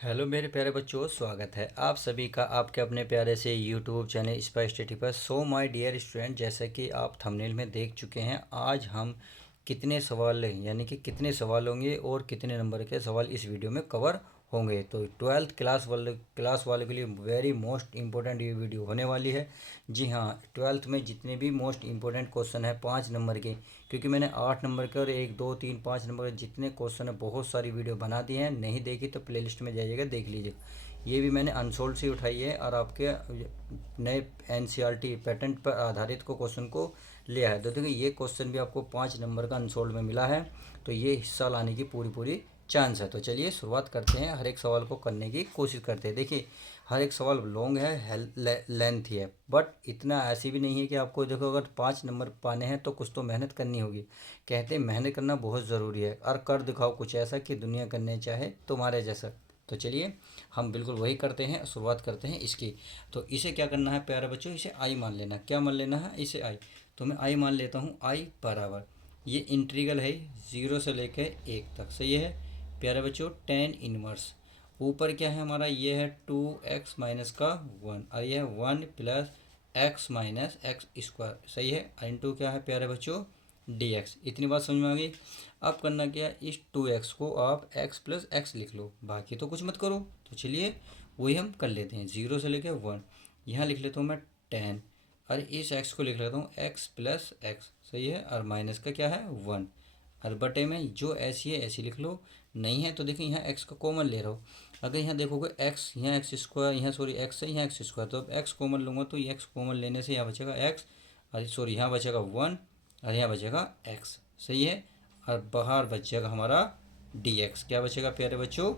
Hello मेरे प्यारे बच्चों, स्वागत है आप सभी का आपके अपने प्यारे से यूट्यूब चैनल स्पाइस स्टडी पर। सो माय डियर स्टूडेंट, जैसा कि आप थंबनेल में देख चुके हैं, आज हम कितने सवाल यानी कि कितने सवाल होंगे और कितने नंबर के सवाल इस वीडियो में कवर होंगे। तो ट्वेल्थ क्लास वाले के लिए वेरी मोस्ट इंपॉर्टेंट ये वीडियो होने वाली है। जी हाँ, ट्वेल्थ में जितने भी मोस्ट इंपॉर्टेंट क्वेश्चन है 5 नंबर के, क्योंकि मैंने 8 नंबर के और 1 2 3 5 नंबर के जितने क्वेश्चन है बहुत सारी वीडियो बना दी हैं। नहीं देखी तो प्लेलिस्ट में जाइएगा, देख लीजिएगा। ये भी मैंने अनसोल्ड से उठाई है और आपके नए एनसीईआरटी पैटर्न पर आधारित को क्वेश्चन को लिया है। तो देखिए, ये क्वेश्चन भी आपको 5 नंबर का अनसोल्ड में मिला है, तो ये हिस्सा लाने की पूरी पूरी चांस है। तो चलिए शुरुआत करते हैं, हर एक सवाल को करने की कोशिश करते हैं। देखिए, हर एक सवाल लॉन्ग है, लेंथ ही है, बट इतना ऐसी भी नहीं है कि आपको देखो अगर 5 नंबर पाने हैं तो कुछ तो मेहनत करनी होगी। कहते हैं मेहनत करना बहुत ज़रूरी है, और कर दिखाओ कुछ ऐसा कि दुनिया करने चाहे तुम्हारे जैसा। तो चलिए हम बिल्कुल वही करते हैं, शुरुआत करते हैं इसकी। तो इसे क्या करना है प्यारे बच्चों, इसे आई मान लेना। क्या मान लेना है? इसे आई। तो मैं आई मान लेता हूँ, आई बराबर, ये इंटीग्रल है 0 से लेकर 1 तक, सही है प्यारे बच्चों। टेन इनवर्स, ऊपर क्या है हमारा, ये है 2x-1 और ये है 1 + x-x², सही है। इंटू क्या है प्यारे बच्चों, dx। इतनी बात समझ में आ गई। अब करना क्या है, इस 2x को आप x+x लिख लो, बाकी तो कुछ मत करो। तो चलिए वही हम कर लेते हैं, 0 से लेकर 1। यहाँ लिख लेता हूँ मैं 10, और इस x को लिख लेता हूँ x+x, सही है। और माइनस का क्या है 1, और बटे में जो ऐसी है ऐसी लिख लो। नहीं है तो देखिए यहाँ x का कॉमन ले रहा हो। अगर यहाँ देखोगे x, यहाँ x², यहाँ सॉरी x है, यहाँ x², तो अब x कॉमन लूँगा तो ये x कॉमन लेने से यहाँ बचेगा x, और सॉरी यहाँ बचेगा 1 और यहाँ बचेगा x, सही है। और बाहर बच जाएगा हमारा dx। क्या बचेगा प्यारे बच्चों,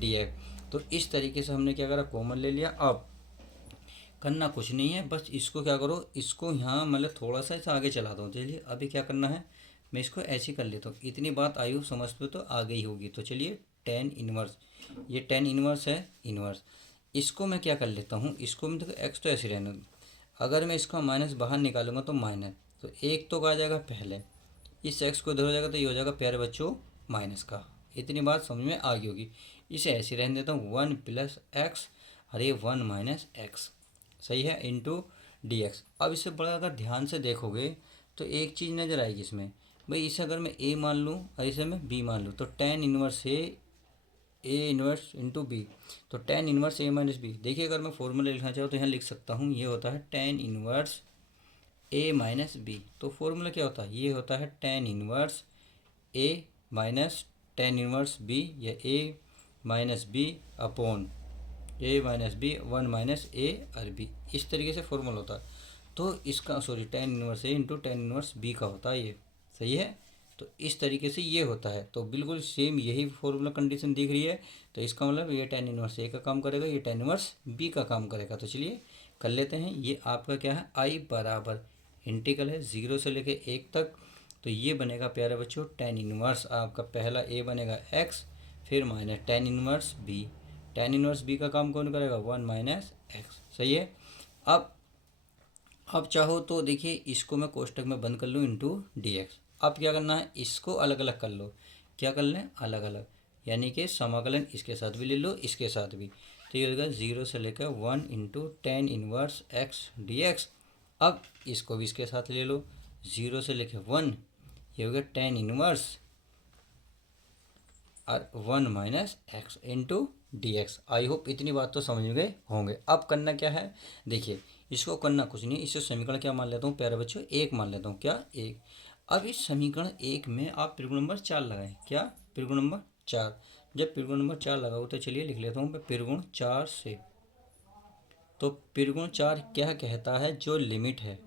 dx। तो इस तरीके से हमने क्या करा, कॉमन ले लिया। अब करना कुछ नहीं है, बस इसको क्या करो, इसको यहाँ मतलब थोड़ा सा इसे आगे चला दो। चलिए अभी क्या करना है, मैं इसको ऐसे ही कर लेता हूँ। इतनी बात आई हो समझ पे तो आ गई होगी। तो चलिए टेन इनवर्स, ये टेन इनवर्स है, इनवर्स। इसको मैं क्या कर लेता हूँ, इसको मैं देखो एक्स तो ऐसे रहने दो। अगर मैं इसका माइनस बाहर निकालूंगा तो माइनस, तो एक तो आ जाएगा पहले, इस एक्स को इधर हो जाएगा तो ये हो जाएगा प्यारे बच्चों माइनस का। इतनी बात समझ में आ गई होगी। इसे ऐसे रहने देता हूँ 1 + x, और ये 1 - x, सही है, इंटू dx। अब इसे बड़ा अगर ध्यान से देखोगे तो एक चीज़ नज़र आएगी इसमें, भाई इसे अगर मैं a मान लूँ और इसे मैं b मान लूँ, तो tan inverse A inverse into B, तो टेन इनवर्स a - b। देखिए अगर मैं फॉर्मूला लिखना चाहूँ तो यहाँ लिख सकता हूँ, ये होता है टेन इनवर्स a - b। तो फॉर्मूला क्या होता है, ये होता है ten inverse a minus tan inverse b, या a - b upon a - b 1 - a और b। इस तरीके से फॉर्मूला होता है। तो इसका sorry ten inverse a into tan inverse b का होता है ये, सही है। तो इस तरीके से ये होता है, तो बिल्कुल सेम यही फॉर्मूला कंडीशन दिख रही है। तो इसका मतलब ये टेन इनवर्स a का काम करेगा, ये टेन इनवर्स b का काम करेगा। तो चलिए कर लेते हैं। ये आपका क्या है, आई बराबर, इंटीग्रल है 0 से लेकर 1 तक। तो ये बनेगा प्यारे बच्चों टेन इनवर्स, आपका पहला a बनेगा x, फिर minus tan inverse b। Tan inverse b का काम कौन करेगा, 1 - x, सही है। अब अब चाहो तो देखिए इसको मैं कोष्टक में बंद कर लूँ, इंटू dx। अब क्या करना है, इसको अलग अलग कर लो। क्या कर लें, अलग अलग, यानी कि समाकलन इसके साथ भी ले लो, इसके साथ भी। तो ये होगा 0 से लेकर 1 into tan inverse x dx। अब इसको भी इसके साथ ले लो, 0 से लेकर 1, ये हो गया टेन इनवर्स और 1 - x into dx। I hope इतनी बात तो समझ गए होंगे। अब करना क्या है, देखिए इसको करना कुछ नहीं, इसे समीकरण क्या मान लेता हूँ प्यारे बच्चों, एक मान लेता हूँ, क्या एक। अब इस समीकरण एक में आप त्रिकोण नंबर 4 लगाएं। क्या, त्रिकोण नंबर 4। जब त्रिकोण नंबर 4 लगाओ तो चलिए लिख लेता हूँ मैं त्रिकोण 4 से। तो त्रिकोण 4 क्या कहता है, जो लिमिट है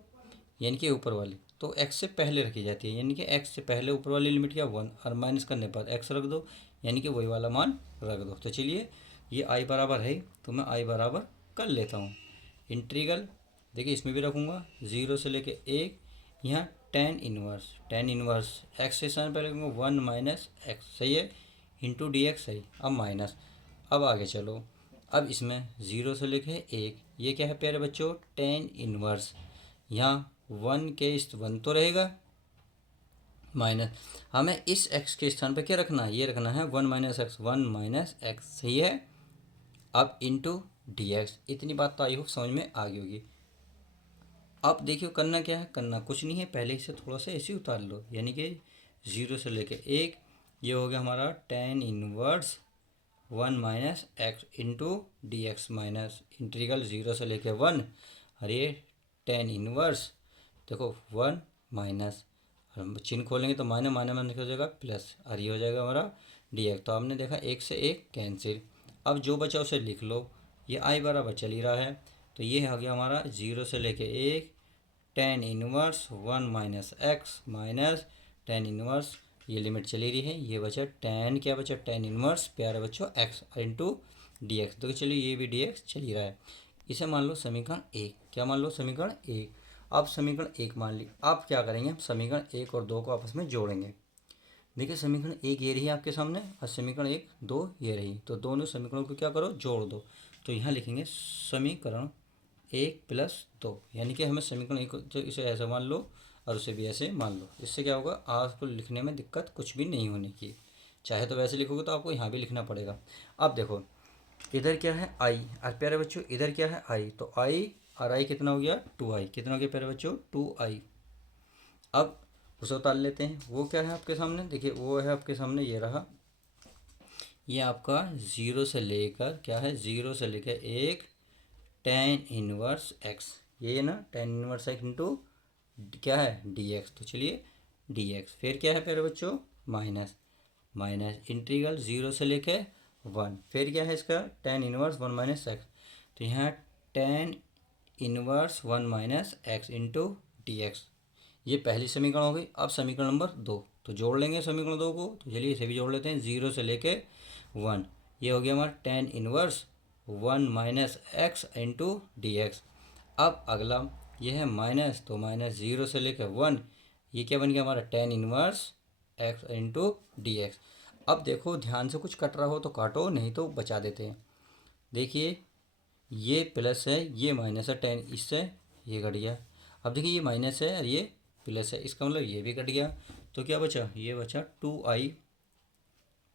यानी कि ऊपर वाली, तो x से पहले रखी जाती है, यानी कि x से पहले ऊपर वाली लिमिट क्या 1, और माइनस करने पर x रख दो, यानी कि वही वाला मान रख दो। तो चलिए ये i बराबर है, तो मैं i बराबर कर लेता हूँ। इंटीग्रल देखिए इसमें भी रखूँगा 0 से लेकर 1, यहाँ टेन इनवर्स x से स्थान पर रखूँगा 1 - x, सही है, इंटू dx, सही। अब माइनस, अब आगे चलो। अब इसमें 0 से लेकर 1, ये क्या है प्यारे बच्चों, टेन इनवर्स, यहाँ 1 तो रहेगा, माइनस हमें इस x के स्थान पर क्या रखना है, ये रखना है 1 - x, 1 - x, सही है। अब इंटू डी एक्स। इतनी बात तो आई होप समझ में आ गई होगी। अब देखियो करना क्या है, करना कुछ नहीं है, पहले इसे थोड़ा सा ऐसे उतार लो, यानी कि 0 से लेके 1, ये हो गया हमारा tan inverse 1 minus x into D x minus integral 0 से लेके 1, अरे tan इनवर्स देखो 1 माइनस, हम चिन्ह खोलेंगे तो माइनस माइनस माइनस हो जाएगा प्लस, और ये हो जाएगा हमारा डी एक्स। तो आपने देखा एक से एक कैंसिल। अब जो बचा उसे लिख लो, ये आई बराबर चल ही रहा है, तो ये हो गया हमारा 0 से लेके 1 tan inverse 1 minus x minus tan inverse, ये लिमिट चली रही है, ये बचा tan, क्या बचा tan इनवर्स प्यारे बच्चों एक्स इंटू डी एक्स। तो चलिए ये भी डी एक्स चल ही रहा है, इसे मान लो समीकरण एक। क्या मान लो, समीकरण एक। अब समीकरण एक मान ली, अब क्या करेंगे, हम समीकरण एक और दो को आपस में जोड़ेंगे। देखिए समीकरण एक ये रही आपके सामने और समीकरण एक दो ये रही, तो दोनों समीकरणों को क्या करो, जोड़ दो। तो यहाँ लिखेंगे समीकरण एक प्लस दो, यानी कि हमें समीकरण एक तो इसे ऐसे मान लो और उसे भी ऐसे मान लो। इससे क्या होगा, आपको लिखने में दिक्कत कुछ भी नहीं होने की। चाहे तो वैसे लिखोगे तो आपको यहाँ भी लिखना पड़ेगा। अब देखो इधर क्या है आई, और प्यारे बच्चों इधर क्या है आई, तो आई और आई कितना हो गया 2i, कितना हो गया प्यारे बच्चों 2i। अब उसे उतार लेते हैं, वो क्या है आपके सामने, देखिए वो है आपके सामने, ये रहा, ये आपका 0 से लेकर क्या है, 0 से लेकर एक tan इनवर्स एक्स, ये ना tan इनवर्स एक्स इंटू क्या है डी एक्स। तो चलिए डी एक्स, फिर क्या है प्यारे बच्चों माइनस माइनस इंटीग्रल 0 से लेके 1, फिर क्या है इसका tan इनवर्स 1 माइनस एक्स। तो यहाँ tan inverse 1 minus x into D x, ये पहली समीकरण हो गई। अब समीकरण नंबर दो, तो जोड़ लेंगे समीकरण दो को, तो चलिए इसे भी जोड़ लेते हैं, 0 से लेके 1, ये हो गया हमारा tan inverse 1 minus x into D x. अब अगला ये है माइनस, तो माइनस 0 से लेकर 1, ये क्या बन गया हमारा tan inverse x into D x. अब देखो ध्यान से कुछ कट रहा हो तो काटो, नहीं तो बचा देते हैं। देखिए ये प्लस है, ये माइनस है, tan इससे ये कट गया। अब देखिए ये माइनस है और ये प्लस है, इसका मतलब ये भी कट गया। तो क्या बचा, ये बचा 2i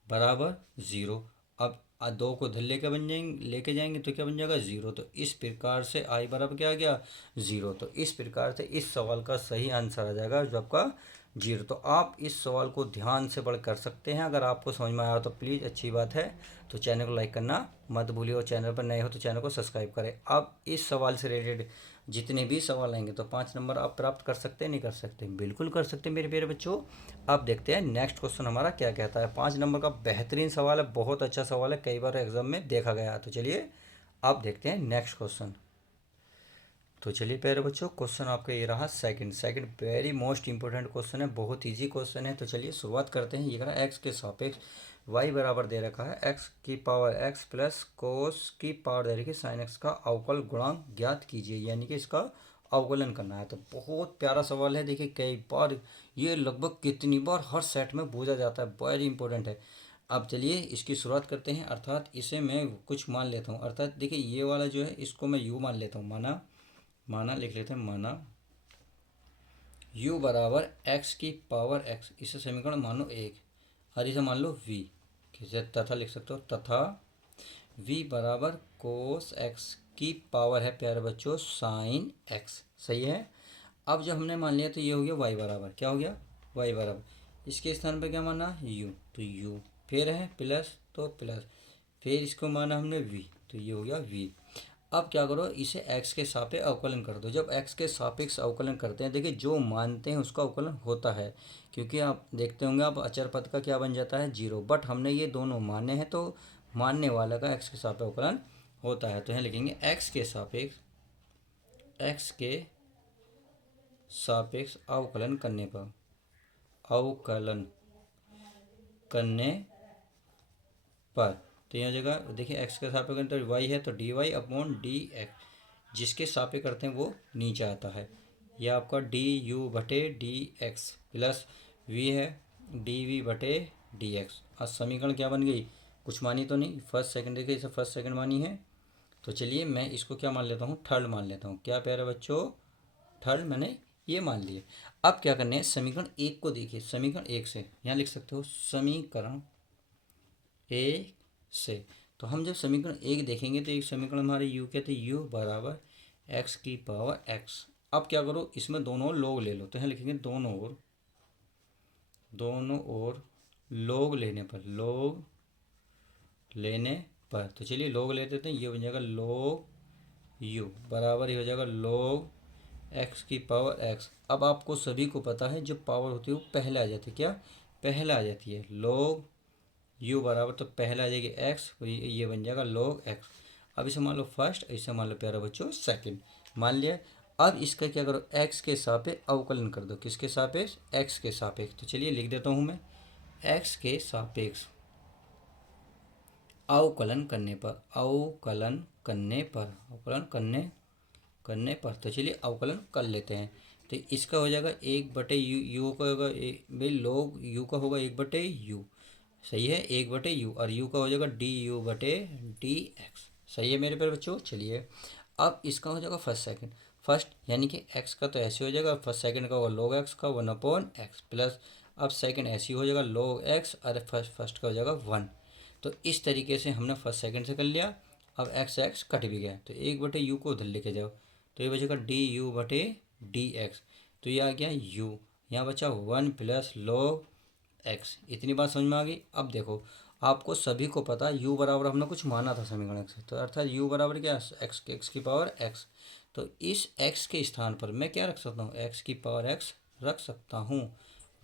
बराबर 0। अब दो को इधर लेके बन जाएंगे, लेके जाएंगे तो क्या बन जाएगा 0। तो इस प्रकार से i बराबर क्या आ गया 0। तो इस प्रकार से इस सवाल का सही आंसर आ जाएगा जो आपका 0। तो आप इस सवाल को ध्यान से पढ़ कर सकते हैं। अगर आपको समझ में आया तो प्लीज़ अच्छी बात है, तो चैनल को लाइक करना मत भूलिए, और चैनल पर नए हो तो चैनल को सब्सक्राइब करें। अब इस सवाल से रिलेटेड जितने भी सवाल आएंगे तो 5 नंबर आप प्राप्त कर सकते हैं, नहीं कर सकते, बिल्कुल कर सकते हैं मेरे प्यारे बच्चों। अब देखते हैं नेक्स्ट क्वेश्चन हमारा क्या कहता है। 5 नंबर का बेहतरीन सवाल है, बहुत अच्छा सवाल है, कई बार एग्जाम में देखा गया है। तो चलिए अब देखते हैं नेक्स्ट क्वेश्चन। तो चलिए प्यारे बच्चों क्वेश्चन आपका ये रहा second very most important question है, बहुत इजी क्वेश्चन है। तो चलिए शुरुआत करते हैं। ये कह रहा है एक्स के सापेक्ष वाई बराबर दे रखा है एक्स की पावर एक्स प्लस कोस की पावर दे रखी है साइन एक्स का अवकल गुणांक ज्ञात कीजिए, यानी कि इसका अवकलन करना है। तो बहुत प्यारा सवाल है, देखिए कई बार ये लगभग कितनी बार हर सेट में पूछा जाता है, वेरी इंपॉर्टेंट है। अब चलिए इसकी शुरुआत करते हैं, अर्थात इसे मैं कुछ मान लेता हूँ, अर्थात देखिए ये वाला जो है इसको मैं यू मान लेता हूँ, माना लिख लेते हैं, माना u बराबर x की पावर x, इसे समीकरण मानो एक, और इसे मान लो v, किसे तथा लिख सकते हो, तथा v बराबर कोस x की पावर है प्यारे बच्चों साइन x, सही है। अब जब हमने मान लिया तो ये हो गया y बराबर, क्या हो गया y बराबर, इसके स्थान पर क्या माना u, तो u, फिर है प्लस तो प्लस, फिर इसको माना हमने v, तो ये हो गया v। अब क्या करो, इसे x के सापेक्ष अवकलन कर दो। जब x के सापेक्ष अवकलन करते हैं, देखिए जो मानते हैं उसका अवकलन होता है, क्योंकि आप देखते होंगे आप अचर पद का क्या बन जाता है 0, बट हमने ये दोनों माने हैं तो मानने वाला का x के सापेक्ष अवकलन होता है। तो यहाँ लिखेंगे x के सापेक्ष अवकलन करने पर, अवकलन करने पर, तो यहाँ जगह देखिए x के सापेक्ष तो y है, तो dy अपॉन डी एक्स, जिसके सापेक्ष करते हैं वो नीचे आता है, यह आपका डी यू बटे डी एक्स प्लस v है डी वी बटे डी एक्स। आज समीकरण क्या बन गई, कुछ मानी तो नहीं, फर्स्ट सेकंड, देखिए इसे फर्स्ट सेकंड मानी है। तो चलिए मैं इसको क्या मान लेता हूँ, थर्ड मान लेता हूँ, क्या प्यारे बच्चों थर्ड मैंने ये मान लिए। अब क्या करना है, समीकरण एक को देखिए, समीकरण एक से यहाँ लिख सकते हो समीकरण एक से, तो हम जब समीकरण एक देखेंगे तो एक समीकरण हमारे यू के थे, यू बराबर एक्स की पावर एक्स। अब क्या करो, इसमें दोनों लोग ले लो, तो यहाँ लिखेंगे दोनों ओर लोग लेने पर, लोग लेने पर। तो चलिए लोग ले लेते हैं, ये बन जाएगा लोग यू बराबर ये हो जाएगा लोग एक्स की पावर एक्स। अब आपको सभी को पता है जो पावर होती है वो पहले आ जाती है, क्या पहले आ जाती है, लोग यू बराबर तो पहले आ जाएगी एक्स, ये बन जाएगा लोग एक्स। अब इसे मान लो फर्स्ट, इसे मान लो प्यारा बच्चों सेकंड, मान लिया। अब इसका क्या करो, एक्स के सापेक्ष अवकलन कर दो, किसके सापेक्ष, एक्स के सापेक्ष। तो चलिए लिख देता हूँ मैं, एक्स के सापेक्ष अवकलन करने पर, अवकलन करने पर, अवकलन करने पर। तो चलिए अवकलन कर लेते हैं। तो इसका हो जाएगा एक बटे यू, यू का होगा भाई लोग यू का होगा एक बटे यू, सही है, एक बटे यू, और यू का हो जाएगा डी यू बटे डी एक्स। सही है मेरे प्यारे बच्चों। चलिए अब इसका हो जाएगा फर्स्ट सेकंड, फर्स्ट यानी कि एक्स का तो ऐसे हो जाएगा, फर्स्ट सेकंड का होगा लोग एक्स का 1/x प्लस, अब सेकंड ऐसे हो जाएगा लोग एक्स, अरे फर्स्ट का हो जाएगा 1। तो इस तरीके से हमने फर्स्ट सेकंड से कर लिया। अब एक्स एक्स कट भी गया, तो एक बटे यू को उधर लेके जाओ, तो ये बचेगा डी यू बटे डी एक्स। तो ये आ गया यू, यहाँ बचा 1 प्लस लोग एक्स। इतनी बात समझ में आ गई। अब देखो आपको सभी को पता है यू बराबर हमने कुछ माना था समीकरण एक्स, तो अर्थात यू बराबर क्या, एक्स की पावर एक्स। तो इस एक्स के स्थान पर मैं क्या रख सकता हूँ, एक्स की पावर एक्स रख सकता हूँ,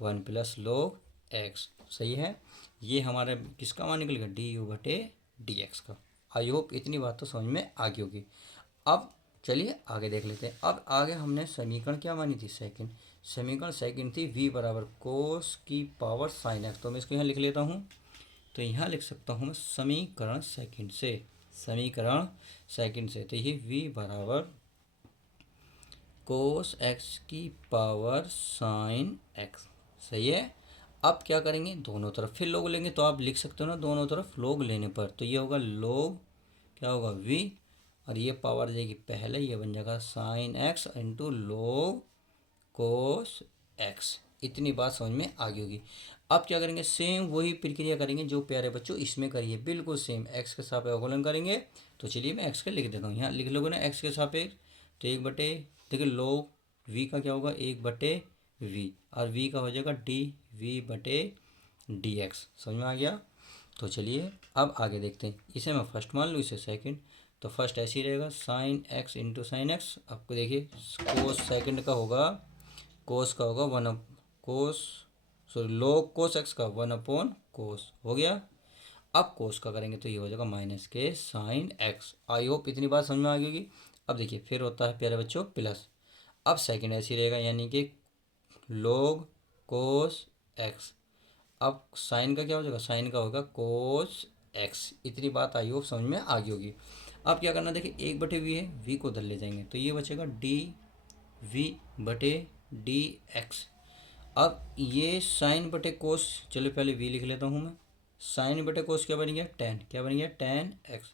1 प्लस लोग एक्स। सही है, ये हमारा किसका मान निकल गया, डी यू बटे डी एक्स का। आई होप इतनी बात तो समझ में आ गई होगी। अब चलिए आगे देख लेते हैं। अब आगे हमने समीकरण क्या मानी थी, सेकंड, समीकरण सेकंड थी v बराबर कोस की पावर साइन एक्स। तो मैं इसको यहाँ लिख लेता हूँ, तो यहाँ लिख सकता हूँ मैं समीकरण सेकंड से, समीकरण सेकंड से। तो ये v बराबर कोस एक्स की पावर साइन एक्स। सही है। अब क्या करेंगे, दोनों तरफ फिर लोग लेंगे, तो आप लिख सकते हो ना दोनों तरफ लोग लेने पर, तो ये होगा लोग क्या होगा v, और ये पावर जाएगी पहले, ये बन जाएगा साइन एक्स इंटू लोग कोस एक्स। इतनी बात समझ में आ गई होगी। अब क्या करेंगे, सेम वही प्रक्रिया करेंगे जो प्यारे बच्चों इसमें करिए, बिल्कुल सेम, एक्स के सापेक्ष अवकलन करेंगे। तो चलिए मैं एक्स का लिख देता हूँ, यहाँ लिख लोगे ना एक्स के सापेक्ष, तो एक बटे, देखिए लोग वी का क्या होगा एक बटे वी, और वी का हो जाएगा डी वी बटे डी एक्स। समझ में आ गया। तो चलिए अब आगे देखते हैं, इसे मैं फर्स्ट मान लूँ, इसे सेकंड, तो फर्स्ट ऐसे ही रहेगा sine x into sine x. आपको देखिए कोस सेकंड का होगा, कोस का होगा कोस, सॉरी लोग कोस एक्स का 1 कोस हो गया। अब कोस का करेंगे तो ये हो जाएगा माइनस के साइन एक्स। आई होप इतनी बात समझ में आ गई होगी। अब देखिए फिर होता है प्यारे बच्चों प्लस, अब सेकंड ऐसे ही रहेगा यानी कि लोग कोस एक्स। अब साइन का क्या हो जाएगा, साइन का होगा कोस एक्स। इतनी बात आई होप समझ में आ गई होगी। अब क्या करना, देखिए एक बटे वी है, वी को उधर ले जाएंगे, तो ये बचेगा डी वी बटे डी एक्स। अब ये साइन बटे कोस, चलो पहले वी लिख लेता हूँ मैं, साइन बटे कोस क्या बन गया टेन, क्या बन गया टेन एक्स,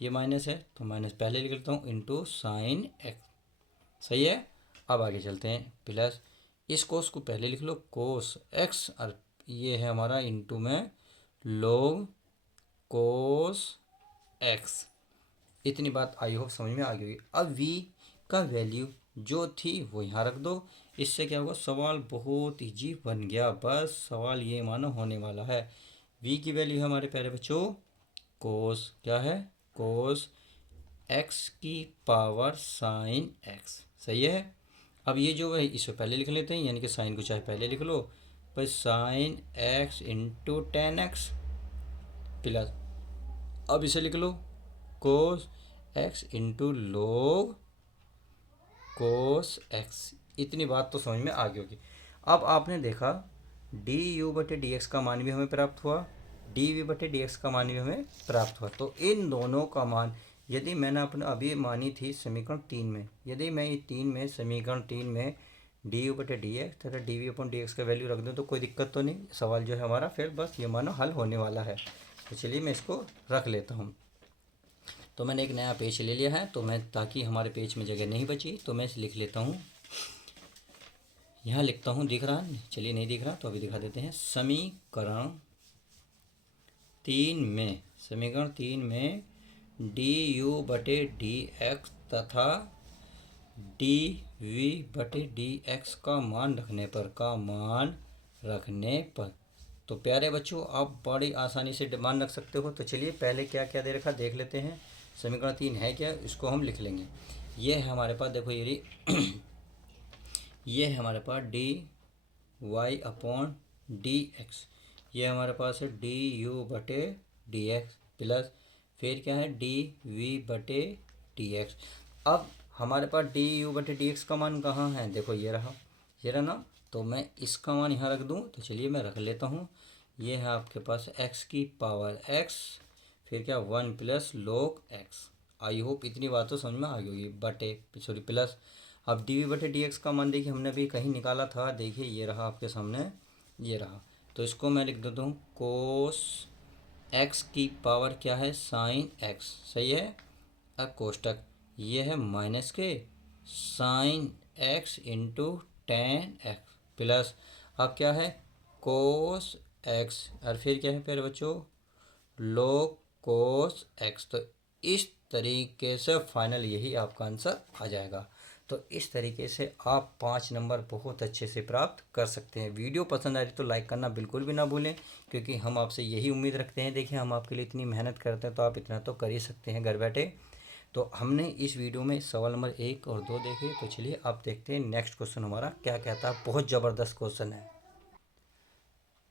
ये माइनस है तो माइनस पहले लिख लेता हूँ इंटू साइन एक्स। सही है। अब आगे चलते हैं, प्लस इस कोस को पहले लिख लो कोस एक्स, और ये है हमारा इंटू में लोग कोस एक्स। इतनी बात आई होप समझ में आ गई होगी। अब v का वैल्यू जो थी वो यहाँ रख दो, इससे क्या होगा सवाल बहुत ईजी बन गया। बस सवाल ये मानो होने वाला है, v की वैल्यू है हमारे प्यारे बच्चों कोस, क्या है कोस x की पावर साइन x। सही है। अब ये जो है इसे पहले लिख लेते हैं, यानी कि साइन को चाहे पहले लिख लो, पर sine x into tan X plus, अब इसे लिख लो कोस एक्स इंटू लोग कोस एक्स। इतनी बात तो समझ में आ गई होगी। अब आपने देखा डी यू बटे डी एक्स का मान भी हमें प्राप्त हुआ, डी वी बटे डी एक्स का मान भी हमें प्राप्त हुआ। तो इन दोनों का मान यदि मैंने अपने अभी मानी थी समीकरण 3 में, यदि मैं ये 3 में समीकरण 3 में डी यू बटे डी एक्स तथा D V upon D x का वैल्यू रख दूँ तो कोई दिक्कत तो नहीं, सवाल जो है हमारा फिर बस ये मानो हल होने वाला है। तो चलिए मैं इसको रख लेता हूँ। तो मैंने एक नया पेज ले लिया है, तो मैं ताकि हमारे पेज में जगह नहीं बची तो मैं इसे लिख लेता हूँ, यहाँ लिखता हूँ, दिख रहा है, चलिए नहीं दिख रहा तो अभी दिखा देते हैं। समीकरण 3 में डी यू बटे डी एक्स तथा डी वी बटे डी एक्स का मान रखने पर तो प्यारे बच्चों आप बड़ी आसानी से मान रख सकते हो। तो चलिए पहले क्या क्या दे रखा देख लेते हैं। समीकरण 3 है क्या, इसको हम लिख लेंगे। ये है हमारे पास, देखो ये है हमारे पास d Y upon D x, ये हमारे पास है डी यू बटे डी एक्स प्लस फिर क्या है डी वी बटे डी एक्स। अब हमारे पास डी यू बटे डी एक्स का मान कहाँ है, देखो ये रहा ना। तो मैं इसका मान यहाँ रख दूँ, तो चलिए मैं रख लेता हूँ। ये है आपके पास एक्स की पावर एक्स, फिर क्या 1 plus log x. I hope इतनी बात तो समझ में आ गई होगी, बटे सॉरी प्लस। अब डी वी बटे डी एक्स का मान देखिए हमने भी कहीं निकाला था, देखिए ये रहा आपके सामने, ये रहा। तो इसको मैं लिख देता हूँ कोस एक्स की पावर क्या है साइन एक्स, सही है। अब कोष्टक ये है माइनस के sine x into tan X plus अब क्या है कोस एक्स और फिर क्या है प्यारे बच्चों log कोस एक्स। तो इस तरीके से फाइनल यही आपका आंसर आ जाएगा। तो इस तरीके से आप 5 नंबर बहुत अच्छे से प्राप्त कर सकते हैं। वीडियो पसंद आ रही तो लाइक करना बिल्कुल भी ना भूलें, क्योंकि हम आपसे यही उम्मीद रखते हैं। देखिए हम आपके लिए इतनी मेहनत करते हैं तो आप इतना तो कर ही सकते हैं घर बैठे। तो हमने इस वीडियो में सवाल नंबर 1 और 2 देखे। तो चलिए आप देखते हैं नेक्स्ट क्वेश्चन हमारा क्या कहता है। बहुत ज़बरदस्त क्वेश्चन है।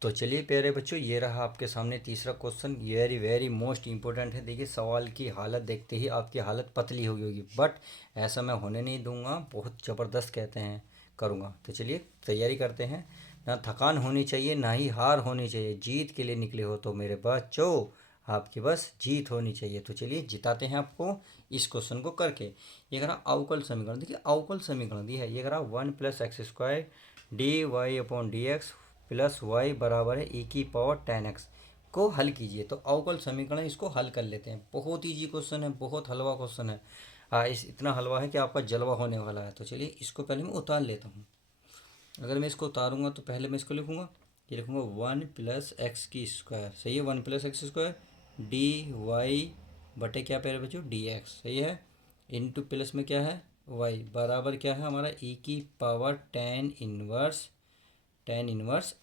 तो चलिए प्यारे बच्चों ये रहा आपके सामने तीसरा question, very very most important है। देखिए सवाल की हालत देखते ही आपकी हालत पतली हो गई होगी, बट ऐसा मैं होने नहीं दूंगा, बहुत ज़बरदस्त कहते हैं करूंगा। तो चलिए तैयारी करते हैं। ना थकान होनी चाहिए ना ही हार होनी चाहिए, जीत के लिए निकले हो तो मेरे बच्चों आपकी बस जीत होनी चाहिए। तो चलिए जिताते हैं आपको इस क्वेश्चन को करके। ये करा अवकल समीकरण, देखिए अवकल समीकरण दी है, ये करा 1 plus X square D Y upon D x plus Y बराबर है ई की पावर 10x को हल कीजिए। तो अवकल समीकरण इसको हल कर लेते हैं। बहुत ईजी क्वेश्चन है, बहुत हलवा क्वेश्चन है। इस इतना हलवा है कि आपका जलवा होने वाला है। तो चलिए इसको पहले मैं उतार लेता हूँ। अगर मैं इसको उतारूंगा तो पहले मैं इसको लिखूंगा, ये लिखूंगा 1 प्लस एक्स की स्क्वायर, सही है 1 plus X square D Y बटे क्या पेरे बच्चों डी एक्स, सही है, इनटू प्लस में क्या है वाई बराबर क्या है हमारा ई की पावर टेन इनवर्स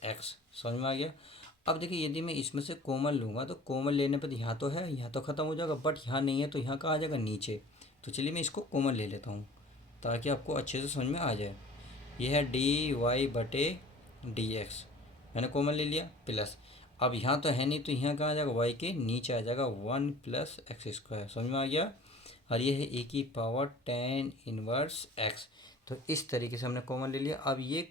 एक्स। समझ में आ गया। अब देखिए यदि मैं इसमें से कॉमन लूँगा तो कॉमन लेने पर यहाँ तो है, यहाँ तो ख़त्म हो जाएगा, बट यहाँ नहीं है तो यहाँ कहाँ आ जाएगा नीचे। तो चलिए मैं इसको कॉमन ले लेता हूँ ताकि आपको अच्छे से समझ में आ जाए। यह है डी वाई बटे डी एक्स, मैंने कॉमन ले लिया प्लस अब यहाँ तो है नहीं तो यहाँ कहाँ आ जाएगा वाई के नीचे आ जाएगा 1 प्लस एक्स स्क्वायर। समझ में आ गया। और ये है ए की पावर टेन इनवर्स एक्स। तो इस तरीके से हमने कॉमन ले लिया। अब ये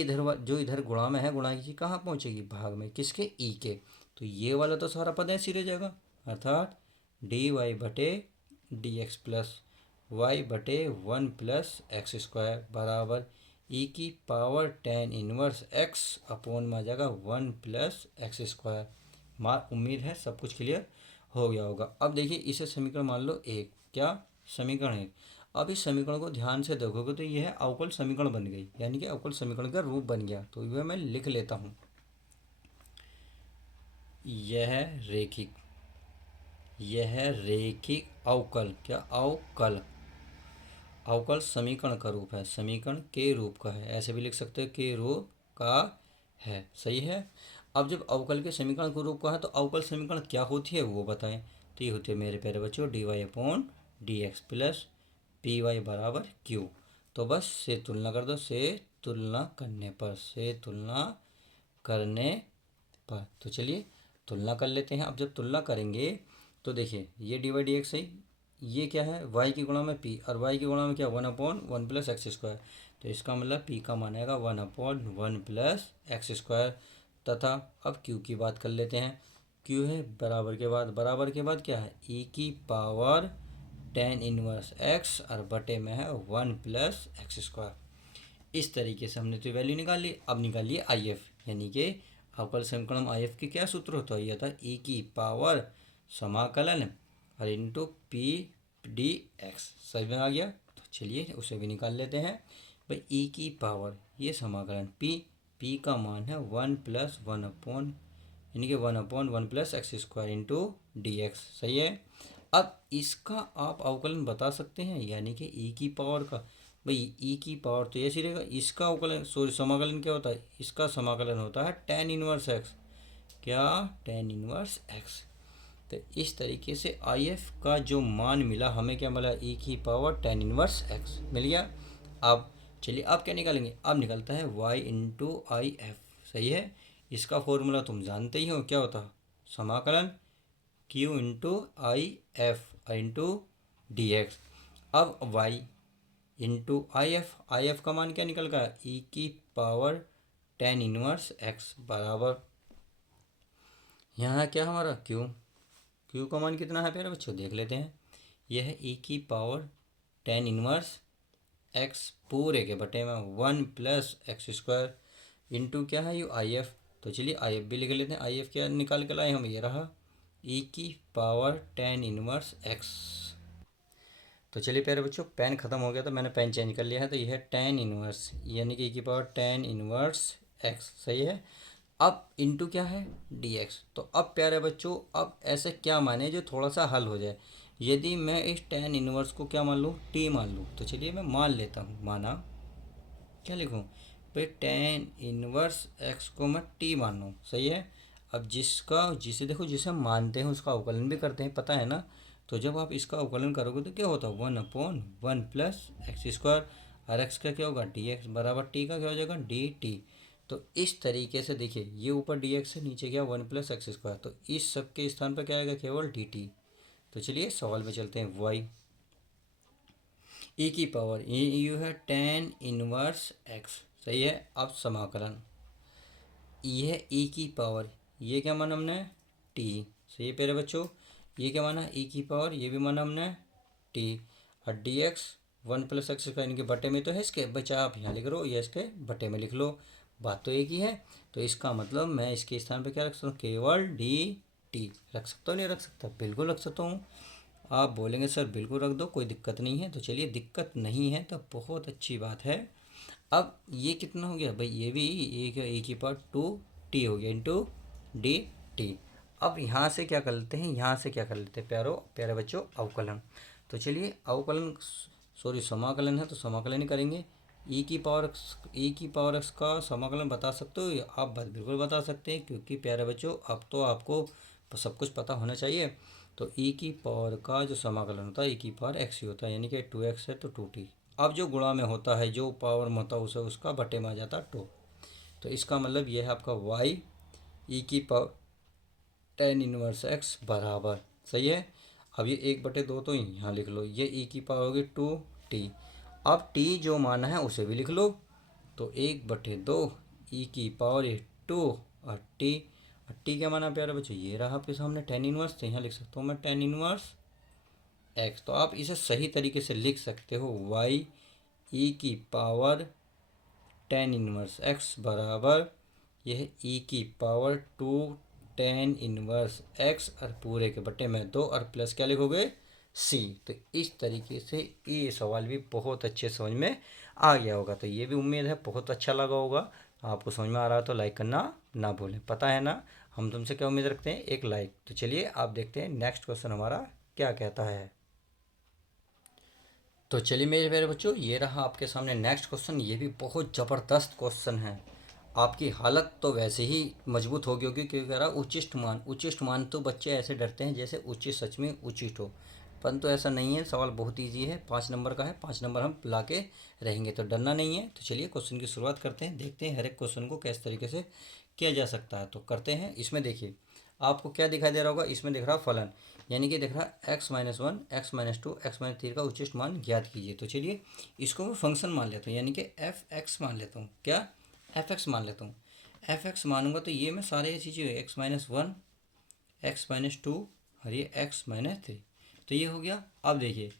इधर जो इधर गुणा में है, गुणा की चीज़ कहाँ पहुँचेगी भाग में, किसके ई के। तो ये वाला तो सारा पद ऐसे ही रह जाएगा, अर्थात डी वाई बटे डी एक्स प्लस वाई बटे 1 प्लस एक्स स्क्वायर बराबर ई की power tan inverse x upon में आ जाएगा 1 प्लस एक्स स्क्वायर। उम्मीद है सब कुछ क्लियर हो गया होगा। अब देखिए इसे समीकरण मान लो एक, क्या समीकरण एक। अब इस समीकरण को ध्यान से देखोगे तो यह अवकल समीकरण बन गई, यानी कि अवकल समीकरण का रूप बन गया। तो यह मैं लिख लेता हूँ, यह रेखिक अवकल, क्या अवकल समीकरण का रूप है, समीकरण के रूप का है, ऐसे भी लिख सकते हैं के रूप का है, सही है। अब जब अवकल के समीकरण के रूप का है तो अवकल समीकरण क्या होती है वो बताएं। तो ये होती है मेरे प्यारे बच्चों D Y upon D x plus P Y बराबर क्यू। तो बस से तुलना कर दो, से तुलना करने पर तो चलिए तुलना कर लेते हैं। अब जब तुलना करेंगे तो देखिए ये डी वाई डी एक्स है, ये क्या है वाई की गुणा में पी और वाई की गुणा में क्या 1 अपॉन 1 प्लस एक्स स्क्वायर। तो इसका मतलब पी का मान आएगा 1 अपॉन 1 प्लस एक्स स्क्वायर। तथा अब क्यू की बात कर लेते हैं। क्यू है बराबर के बाद क्या है ई की पावर टेन इनवर्स एक्स और बटे में है 1 प्लस एक्स स्क्वायर। इस तरीके से हमने तो वैल्यू निकाल ली। अब निकालिए आई एफ, यानी कि अवकल समीकरण आई एफ की क्या सूत्र होता है, यह था ई की पावर समाकलन और इंटू पी डी एक्स। समझ में आ गया। तो चलिए उसे भी निकाल लेते हैं। भाई ई की पावर ये समाकलन पी का मान है 1 प्लस 1 अपॉन यानी कि 1/1 plus X square into D x. सही है। अब इसका आप अवकलन बता सकते हैं, यानी कि ई की पावर का, भाई ई की पावर तो ऐसी रहेगा, इसका अवकलन सॉरी समाकलन क्या होता है, इसका समाकलन होता है tan इनवर्स एक्स। क्या? tan inverse x. तो इस तरीके से आई एफ का जो मान मिला हमें, क्या मिला, ई की पावर tan इनवर्स एक्स मिल गया। अब चलिए अब क्या निकालेंगे, अब निकलता है y इंटू आई एफ। सही है। इसका फॉर्मूला तुम जानते ही हो, क्या होता, समाकलन q into I F into D x. अब y इंटू आई एफ का मान क्या निकल गया, ई की पावर tan इनवर्स एक्स बराबर, यहाँ है क्या हमारा क्यू का मान कितना है प्यारे बच्चों, देख लेते हैं। यह है ई की पावर tan इनवर्स एक्स पूरे के बटे में 1 प्लस एक्स स्क्वायर इंटू क्या है, यू आई एफ। तो चलिए आई एफ भी लिख लेते हैं। आई एफ क्या निकाल के लाए हम, ये रहा ई की पावर tan इनवर्स एक्स। तो चलिए प्यारे बच्चों, पेन ख़त्म हो गया तो मैंने पेन चेंज कर लिया है, तो यह है tan इनवर्स, यानी कि ई की पावर tan इनवर्स एक्स। सही है। अब इंटू क्या है, डी एक्स। तो अब प्यारे बच्चों, अब ऐसे क्या माने जो थोड़ा सा हल हो जाए। यदि मैं इस tan इनवर्स को क्या मान लूँ, टी मान लूँ, तो चलिए मैं मान लेता हूँ, माना, क्या लिखूँ भाई, tan इनवर्स एक्स को मैं टी मान लूँ। सही है। अब जिसे देखो, जिसे हम मानते हैं उसका अवकलन भी करते हैं, पता है ना। तो जब आप इसका अवकलन करोगे तो क्या होता है, 1/1 प्लस एक्स स्क्वायर, और एक्स का क्या होगा, डी एक्स बराबर टी का क्या हो जाएगा, डी टी। तो इस तरीके से देखिए, ये ऊपर डी एक्स है, नीचे क्या 1 प्लस एक्स स्क्वायर, तो इस सब के स्थान पर क्या आएगा, केवल डी टी। तो चलिए सवाल में चलते हैं। वाई ई की पावर, ये यू है tan इनवर्स एक्स। सही है। अब समाकलन, ये है ई की पावर, ये क्या माना हमने, टी। सही है प्यारे बच्चों। ये क्या माना, ई की पावर, ये भी माना हमने टी, और D x 1 plus X square, इनके बटे में तो है, इसके बच्चा आप यहाँ लिख लो, ये इसके बटे में लिख लो, बात तो एक ही है। तो इसका मतलब मैं इसके स्थान पे क्या रख सकता हूँ, केवल डी टी रख सकता हूँ, नहीं रख सकता, बिल्कुल रख सकता हूँ। आप बोलेंगे सर बिल्कुल रख दो, कोई दिक्कत नहीं है, तो चलिए दिक्कत नहीं है तो बहुत अच्छी बात है। अब ये कितना हो गया भाई, ये भी ए की पावर 2t हो गया इंटू डी टी। अब यहाँ से क्या कर लेते हैं, यहाँ से क्या कर लेते हैं प्यारे बच्चों, अवकलन। तो चलिए अवकलन सॉरी समाकलन है, तो समाकलन ही करेंगे। ई की पावर एक्स का समाकलन बता सकते हो, आप बिल्कुल बता सकते हैं, क्योंकि प्यारे बच्चों अब तो आपको सब कुछ पता होना चाहिए। तो ई की पावर का जो समाकलन होता है, ई की पावर एक्स ही होता है, यानी कि 2x है तो 2t। अब जो गुणा में होता है, जो पावर में होता है, उसे उसका बटे में आ जाता है 2। तो इसका मतलब यह है आपका y ई की पावर tan इनवर्स एक्स बराबर। सही है। अब ये 1/2 तो यहाँ लिख लो, ये ई की पावर होगी 2t। अब t जो माना है उसे भी लिख लो, तो 1/2 ई की पावर 2, और टी क्या माना प्यारे बच्चों, ये रहा आपके सामने tan इनवर्स, तो यहाँ लिख सकता हूँ मैं tan इनवर्स एक्स। तो आप इसे सही तरीके से लिख सकते हो, वाई ई की पावर tan इनवर्स एक्स बराबर, यह ई की पावर 2 tan इनवर्स एक्स, और पूरे के बटे में 2, और प्लस क्या लिखोगे, सी। तो इस तरीके से ये सवाल भी बहुत अच्छे समझ में आ गया होगा। तो ये भी उम्मीद है बहुत अच्छा लगा होगा। आपको समझ में आ रहा है तो लाइक करना ना भूलें, पता है ना हम तुमसे क्या उम्मीद रखते हैं, एक लाइक। तो चलिए आप देखते हैं नेक्स्ट क्वेश्चन हमारा क्या कहता है। तो चलिए मेरे प्यारे बच्चों, ये रहा आपके सामने नेक्स्ट क्वेश्चन। ये भी बहुत ज़बरदस्त क्वेश्चन है। आपकी हालत तो वैसे ही मजबूत होगी होगी, क्योंकि कह रहा उच्चिष्ट मान तो बच्चे ऐसे डरते हैं जैसे उचित सच में उचित हो, परंतु ऐसा नहीं है। सवाल बहुत ईजी है, 5 नंबर का है, 5 नंबर हम ला के रहेंगे, तो डरना नहीं है। तो चलिए क्वेश्चन की शुरुआत करते हैं, देखते हैं हर एक क्वेश्चन को किस तरीके से किया जा सकता है। तो करते हैं। इसमें देखिए आपको क्या दिखाई दे रहा होगा, इसमें दिख रहा फलन, यानी कि दिख रहा x-1 x-2 x-3 का उचिष्ट मान ज्ञात कीजिए। तो चलिए इसको मैं फंक्शन मान लेता हूँ, यानी कि f(x) मान लेता हूँ, क्या f(x) मान लेता हूँ। f(x) मानूंगा तो ये मैं सारे चीज़ें x-1 x-2 और ये x-3, तो ये हो गया। अब देखिए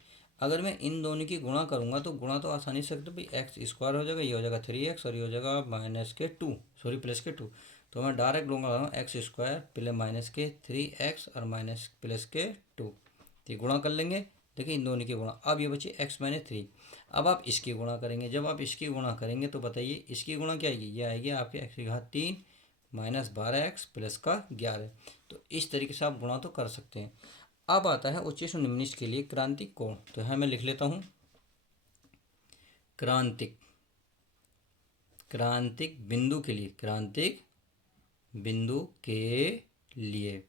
अगर मैं इन दोनों की गुणा करूँगा तो गुणा तो आसानी से सकते भाई, एक्स स्क्वायर हो जाएगा, ये हो जाएगा 3x, और ये हो जाएगा +2 तो मैं डायरेक्ट लूँगा एक्स स्क्वायर -3x और -2, तो गुणा कर लेंगे। देखिए इन दोनों की गुणा, अब ये बची x-3। अब आप इसकी गुणा करेंगे, जब आप इसकी गुणा करेंगे तो बताइए इसकी गुणा क्या आएगी, ये आएगी आपके x की घात 3 -12x प्लस का 11। तो इस तरीके से आप गुणा तो कर सकते हैं। अब आता है उच्चतम निम्नलिखित के लिए क्रांतिक कोण। तो यहाँ मैं लिख लेता हूँ क्रांतिक बिंदु के लिए, क्रांतिक बिंदु के लिए।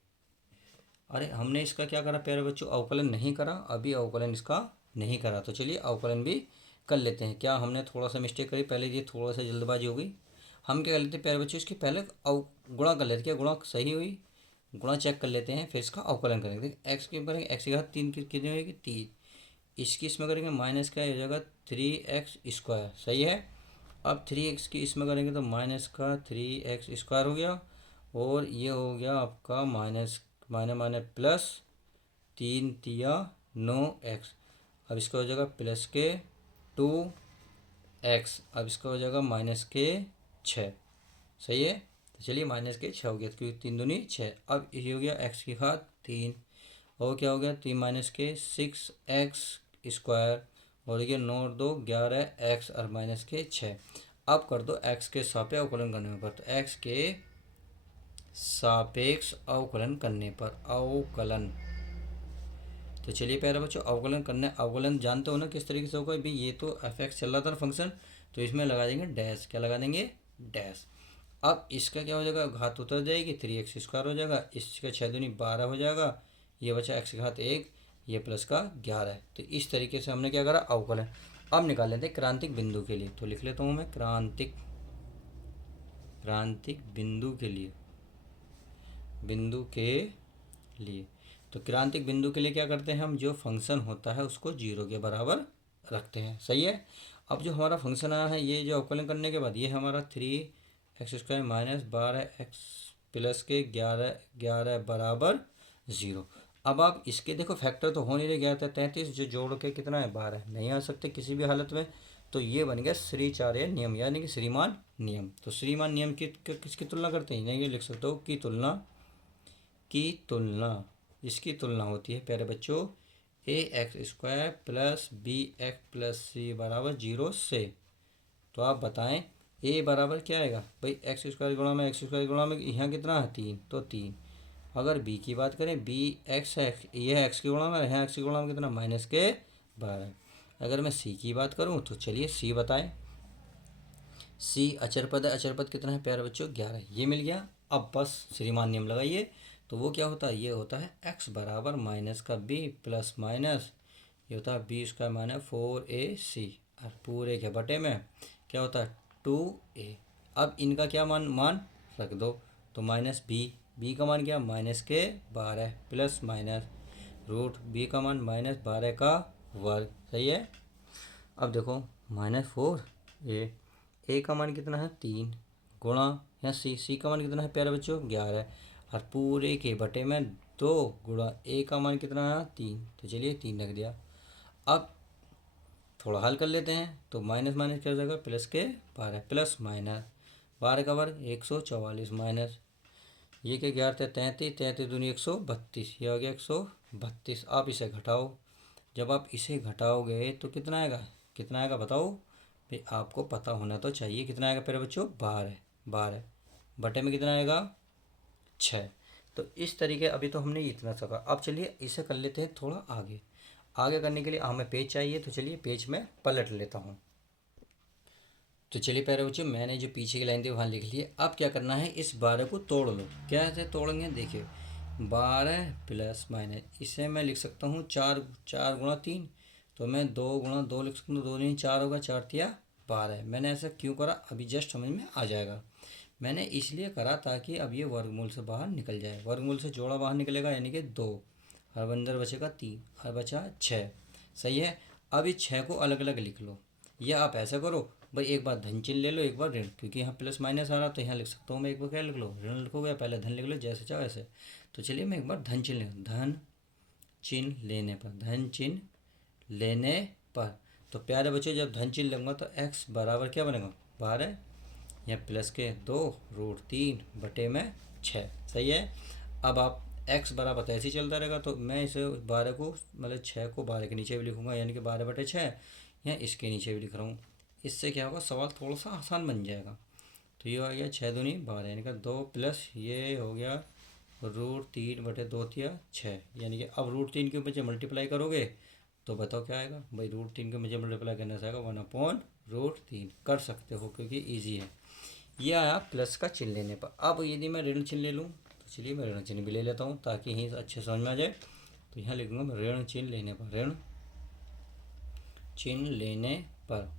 अरे हमने इसका क्या करा प्यारे बच्चों, अवकलन नहीं करा, अभी अवकलन इसका नहीं करा। तो चलिए अवकलन भी कर लेते हैं। क्या हमने थोड़ा सा मिस्टेक करी, पहले ये थोड़ा सा जल्दबाजी हो गई। हम क्या कर लेते हैं प्यारे बच्चों, इसके पहले गुणा कर लेते। क्या गुणा सही हुई, गुणा चेक कर लेते हैं, फिर इसका अवकलन करेंगे। एक्स के करेंगे, एक्स की घात 3 कितनी होगी 3। इसकी इसमें करेंगे माइनस का हो जाएगा 3x²। सही है। अब 3x की इसमें करेंगे तो माइनस का 3x² हो गया, और ये हो गया आपका माइनस माइनस प्लस 3×9x। अब इसका हो जाएगा प्लस के 2x। अब इसका हो जाएगा माइनस के 6। सही है। तो चलिए माइनस के 6 हो गया, क्योंकि 3 दूनी 6। अब ये हो गया x की घात 3, और क्या हो गया 3 माइनस के 6x², और ये 9 और 2 11x और माइनस के 6। अब कर दो x के सापेक्ष अवकलन करने पर, तो x के सापेक्ष अवकलन करने पर अवकलन। तो चलिए प्यारे बच्चों अवकलन करने, अवकलन जानते हो ना किस तरीके से होगा। भाई ये तो f(x) चल रहा था फंक्शन, तो इसमें लगा देंगे डैश। क्या लगा देंगे, डैश। अब इसका क्या हो जाएगा, घात उतर जाएगी, 3x² हो जाएगा, इसका 6 दूनी 12 हो जाएगा, ये बचा x की घात 1, ये प्लस का 11। तो इस तरीके से हमने क्या करा, अवकलन। अब निकाल लेते हैं क्रांतिक बिंदु के लिए। तो लिख लेता हूँ मैं क्रांतिक बिंदु के लिए, तो क्रांतिक बिंदु के लिए क्या करते हैं हम, जो फंक्शन होता है उसको 0 के बराबर रखते हैं। सही है। अब जो हमारा फंक्शन आया है, ये जो अवकलन करने के बाद ये हमारा 3x² माइनस 12x प्लस के 11 बराबर 0। अब आप इसके देखो फैक्टर तो हो नहीं रहे, गया था 33, जो जोड़ के कितना है 12, नहीं आ सकते किसी भी हालत में। तो ये बन गया श्रीचार्य नियम, यानी कि श्रीमान नियम। तो श्रीमान नियम की किसकी तुलना करते हैं, ये लिख सकते हो की तुलना, इसकी तुलना होती है प्यारे बच्चों ax² plus bx plus c बराबर 0 से। तो आप बताएं a बराबर क्या आएगा भाई, x² गुणा में x² गुणा में यहाँ कितना है 3, तो 3। अगर b की बात करें, bx है, यह x की गुणा में, यहाँ x की गुणा में कितना माइनस के 12। अगर मैं c की बात करूँ तो चलिए c बताएं। c अचर पद है, अचर पद कितना है प्यारे बच्चों 11, ये मिल गया। अब बस श्रीमान नियम लगाइए। तो वो क्या होता है, ये होता है x बराबर माइनस का b प्लस माइनस, ये होता है b² माइनस 4ac, और पूरे के बटे में क्या होता है 2a। अब इनका क्या मान रख दो, तो माइनस b का मान क्या माइनस के 12 प्लस माइनस रूट b का मान माइनस 12 का वर्ग। सही है। अब देखो -4a का मान कितना है 3 गुणा, यहाँ c का मान कितना है प्यारे बच्चों 11, और पूरे के बटे में 2 गुणा a का मान कितना है 3। तो चलिए 3 रख दिया। अब थोड़ा हल कर लेते हैं, तो माइनस माइनस क्या हो जाएगा प्लस के 12 प्लस माइनस 12 का वर्ग 144 माइनस ये क्या 11 33, 33 दूनी 132, ये हो गया 132। आप इसे घटाओ, जब आप इसे घटाओगे तो कितना आएगा बताओ भाई, आपको पता होना तो चाहिए। कितना आएगा प्यारे बच्चों 12 बटे में कितना आएगा 6। तो इस तरीके, अभी तो हमने इतना सका। अब चलिए इसे कर लेते हैं थोड़ा आगे करने के लिए हमें पेज चाहिए। तो चलिए पेज में पलट लेता हूँ। तो चलिए प्यारे बच्चों, मैंने जो पीछे की लाइन थी वहाँ लिख लिए। अब क्या करना है, इस 12 को तोड़ लो। कैसे तोड़ेंगे देखिए, 12 प्लस माइनस, इसे मैं लिख सकता हूँ 4 गुणा 3, तो मैं 2 गुणा 2 लिख सकता हूँ, 2 नहीं 4 होगा, 4 तिया 12। मैंने ऐसा क्यों करा अभी जस्ट समझ में आ जाएगा। मैंने इसलिए करा ताकि अब ये वर्गमूल से बाहर निकल जाए, वर्गमूल से जोड़ा बाहर निकलेगा, यानी कि 2, और अंदर बचेगा 3, और बचा 6। सही है। अब इस 6 को अलग अलग लिख लो, या आप ऐसा करो भाई, एक बार धन चिन्ह ले लो, एक बार ऋण, क्योंकि यहाँ प्लस माइनस आ रहा तो यहाँ लिख सकता हूँ मैं, एक बार क्या लिख लो ऋण लिखोगे, या पहले धन लिख लो, जैसे चाहो ऐसे। तो चलिए मैं एक बार धन चिन्ह धन चिन्ह लेने पर, तो प्यारे बच्चों जब धन चिन्ह लूँगा तो x बराबर क्या बनेगा 12, या प्लस के 2 रूट 3 बटे में 6। सही है। अब आप x बराबर तो ऐसे ही चलता रहेगा, तो मैं इसे 12 को मतलब 6 को 12 के नीचे भी लिखूँगा, यानी कि 12 बटे 6, या इसके नीचे भी लिख रहा हूँ। इससे क्या होगा, सवाल थोड़ा सा आसान बन जाएगा। तो ये आ गया 6×2 यानी कि 2 प्लस ये हो गया √3/2 यानी कि अब √3 के ऊपर मल्टीप्लाई करोगे तो बताओ क्या आएगा भाई। √3 के मुझे मल्टीप्लाई करने से आएगा 1/√3। कर सकते हो क्योंकि ईजी है। ये आया प्लस का चिन्ह लेने पर। अब यदि मैं ऋण चिन्ह ले लूँ तो चलिए मैं ऋण चिन्ह भी ले लेता हूँ ताकि यहीं अच्छे समझ में आ जाए। तो यहाँ लिखूँगा मैं ऋण चिन्ह लेने पर, ऋण चिन्ह लेने पर।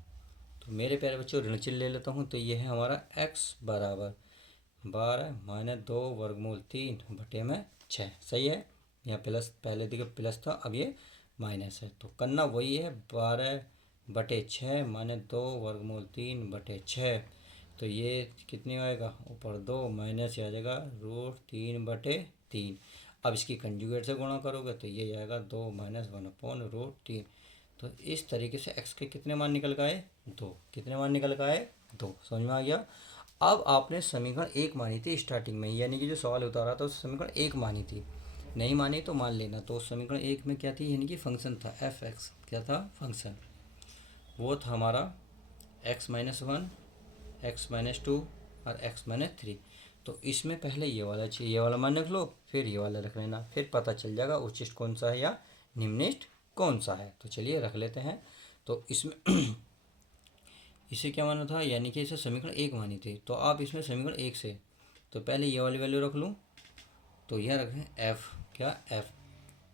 तो मेरे प्यारे बच्चों ऋण चिन्ह ले लेता हूँ। तो ये है हमारा x बराबर 12-2√3/6। सही है। यहाँ प्लस पहले देखिए प्लस था, अब ये माइनस है। तो करना वही है 12/6 - 2√3/6। तो ये कितनी आएगा ऊपर 2 माइनस आ जाएगा √3/3। अब इसकी कंजुगेट से गुणा करोगे तो ये आएगा 2 - 1/√3। तो इस तरीके से x के कितने मान निकल के आए 2। कितने मान निकल के आए 2। समझ में आ गया। अब आपने समीकरण 1 मानी थी स्टार्टिंग में, यानी कि जो सवाल उतारा था उस समीकरण 1 मानी थी। नहीं मानी तो मान लेना। तो समीकरण 1 में क्या थी, यानी कि फंक्शन था f(x). क्या था फंक्शन, वो था हमारा x-1, x-2 और x-3। तो इसमें पहले ये वाला चाहिए, ये वाला मान रख लो, फिर ये वाला रख लेना, फिर पता चल जाएगा उच्चिष्ट कौन सा है या निम्निष्ट कौन सा है। तो चलिए रख लेते हैं। तो इसमें इसे क्या माना था, यानी कि इसे समीकरण 1 मानी थी। तो आप इसमें समीकरण 1 से तो पहले ये वाली वैल्यू रख लूँ। तो यह रखें f, क्या f,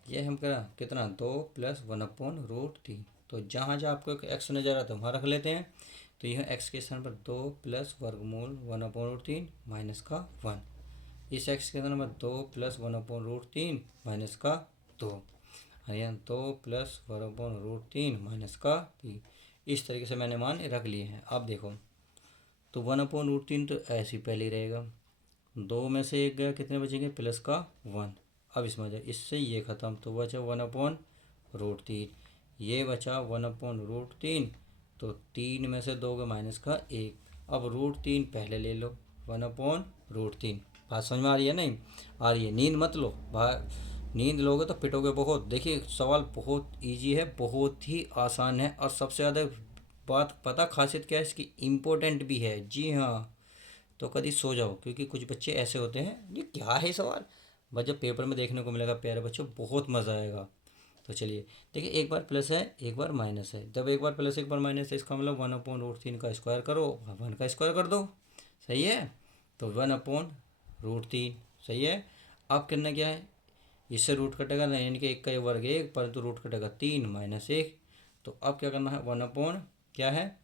ये हम करा कितना 2 + 1/√3। तो जहाँ जहाँ आपको x नज़र आता है वहाँ रख लेते हैं। तो यह x के स्थान पर 2 + वर्गमूल 1/√3 माइनस का 1। इस x के स्थान पर 2 + 1/√3 माइनस का 2। यहाँ 2 + 1/√3 माइनस का 3। इस तरीके से मैंने मान रख लिए हैं। अब देखो तो 1/√3 तो ऐसे ही पहले ही रहेगा। 2 में से 1 गया, कितने बचेंगे प्लस का 1। अब इसमें जाए, इससे ये ख़त्म तो बचा 1/√3। ये बचा 1/√3। तो 3 में से 2 गया माइनस का 1। अब √3 पहले ले लो 1/√3। बात समझ में आ रही है नहीं आ रही है। नींद मत लो नींद लोगे तो पिटोगे बहुत। देखिए सवाल बहुत इजी है, बहुत ही आसान है, और सबसे ज़्यादा बात पता खासियत क्या है इसकी, इम्पोर्टेंट भी है। जी हाँ। तो कभी सो जाओ, क्योंकि कुछ बच्चे ऐसे होते हैं ये क्या है सवाल, बस जब पेपर में देखने को मिलेगा प्यारे बच्चों बहुत मज़ा आएगा। तो चलिए देखिए, एक बार प्लस है एक बार माइनस है। जब एक बार प्लस एक बार माइनस है इसका मतलब 1/√3 का स्क्वायर करो, 1 का स्क्वायर कर दो। सही है। तो 1/√3 सही है। अब करना क्या है, इससे रूट कटेगा नहीं, यानी कि 1 का वर्ग 1, परंतु रूट कटेगा 3 - 1। तो अब क्या करना है 1/ क्या है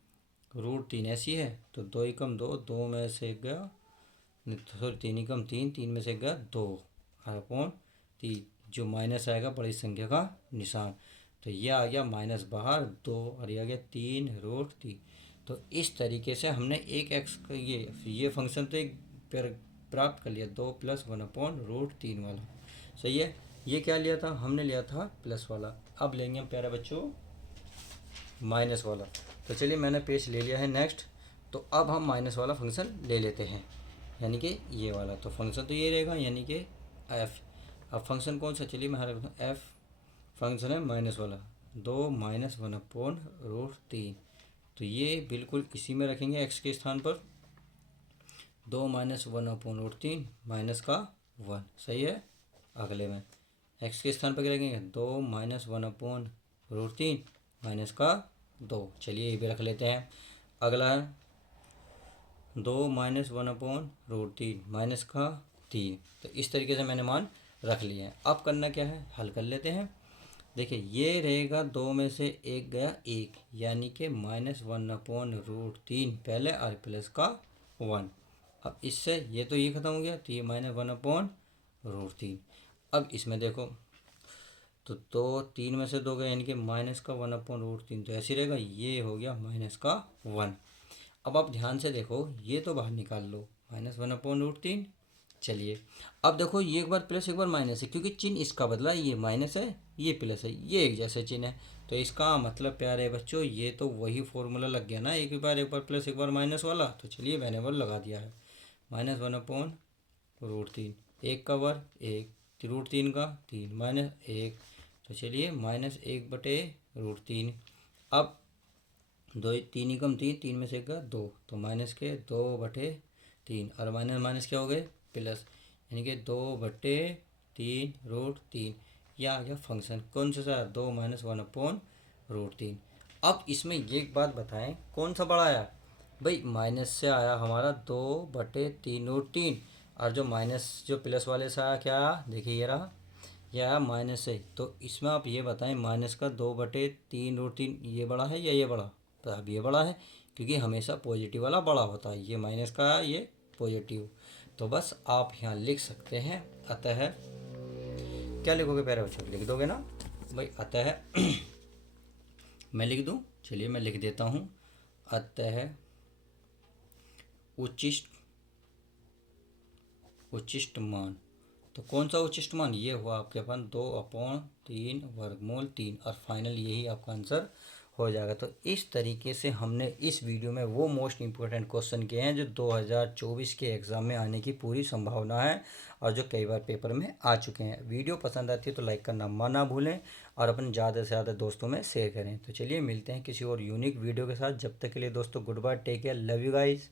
√3 ऐसी है। तो 2 एकम 2, 2 में से 1 गया, सॉरी 3 एकम 3, 3 में से 1 गया 2 /3। जो माइनस आएगा बड़ी संख्या का निशान। तो यह आ गया माइनस बाहर 2, और यह आ गया 3√3। तो इस तरीके से हमने एक एक्स का ये फंक्शन तो एक प्राप्त कर लिया 2 + 1/√3 वाला। सही है। ये क्या लिया था हमने, लिया था प्लस वाला। अब लेंगे हम प्यारे बच्चों माइनस वाला। तो चलिए मैंने पेज ले लिया है नेक्स्ट। तो अब हम माइनस वाला फंक्शन ले लेते हैं, यानी कि ये वाला। तो फंक्शन तो ये रहेगा, यानी कि f। अब फंक्शन कौन सा, चलिए मैं रखता हूँ f। फंक्शन है माइनस वाला 2 - 1/√3। तो ये बिल्कुल इसी में रखेंगे x के स्थान पर 2 - 1/√3 माइनस का 1। सही है। अगले में x के स्थान पर क्या रखेंगे 2 - 1/√3 माइनस का 2। चलिए ये भी रख लेते हैं। अगला है 2 - 1/√3 माइनस का 3। तो इस तरीके से मैंने मान रख लिए हैं। अब करना क्या है, हल कर लेते हैं। देखिए ये रहेगा 2 में से 1 गया 1, यानी कि -1/√3 पहले और प्लस का 1। अब इससे ये तो ये ख़त्म हो गया, तो ये -1/√3। अब इसमें देखो तो 3 में से 2 गया, यानी कि माइनस का 1/√3, तो ऐसे रहेगा। ये हो गया माइनस का 1। अब आप ध्यान से देखो, ये तो बाहर निकाल लो -1/√3। चलिए अब देखो ये एक बार प्लस एक बार माइनस है, क्योंकि चिन्ह इसका बदला, ये माइनस है ये प्लस है, ये एक जैसे चिन्ह है। तो इसका मतलब प्यारे बच्चों ये तो वही फॉर्मूला लग गया ना, एक बार प्लस एक बार माइनस वाला। तो चलिए मैंने वो लगा दिया है -1/√3। 1 का वर्ग 1, √3 का 3 -1। तो चलिए -1/√3। अब 2 3 एकम 3, 3 में से 1 का 2, तो माइनस के 2/√3 3 और माइनस माइनस क्या हो गए प्लस, यानी कि 2/3 √3। यह आ गया फंक्शन कौन सा 2 - 1/√3। अब इसमें ये एक बात बताएं कौन सा बड़ा आया भाई, माइनस से आया हमारा 2/3 √3, और जो माइनस जो प्लस वाले से आया क्या आया, देखिए ये रहा, ये आया माइनस से। तो इसमें आप ये बताएं माइनस का 2/3 √3 ये बड़ा है या ये बड़ा, तो अब ये बड़ा है क्योंकि हमेशा पॉजिटिव वाला बड़ा होता है, ये माइनस का है ये पॉजिटिव। तो बस आप यहाँ लिख सकते हैं अतः, क्या लिखोगे प्यारे बच्चों, लिख दोगे ना भाई, अतः मैं लिख दूँ, चलिए मैं लिख देता हूँ, अतः उच्चिष्ट उच्चिष्ट मान। तो कौन सा उच्चिष्ट मान, ये हुआ आपके पास 2/3 √3 और फाइनल यही आपका आंसर हो जाएगा। तो इस तरीके से हमने इस वीडियो में वो मोस्ट इंपॉर्टेंट क्वेश्चन किए हैं जो 2024 के एग्ज़ाम में आने की पूरी संभावना है और जो कई बार पेपर में आ चुके हैं। वीडियो पसंद आती है तो लाइक करना ना भूलें और अपने ज़्यादा से ज़्यादा दोस्तों में शेयर करें। तो चलिए मिलते हैं किसी और यूनिक वीडियो के साथ, जब तक के लिए दोस्तों goodbye, take care, love you guys.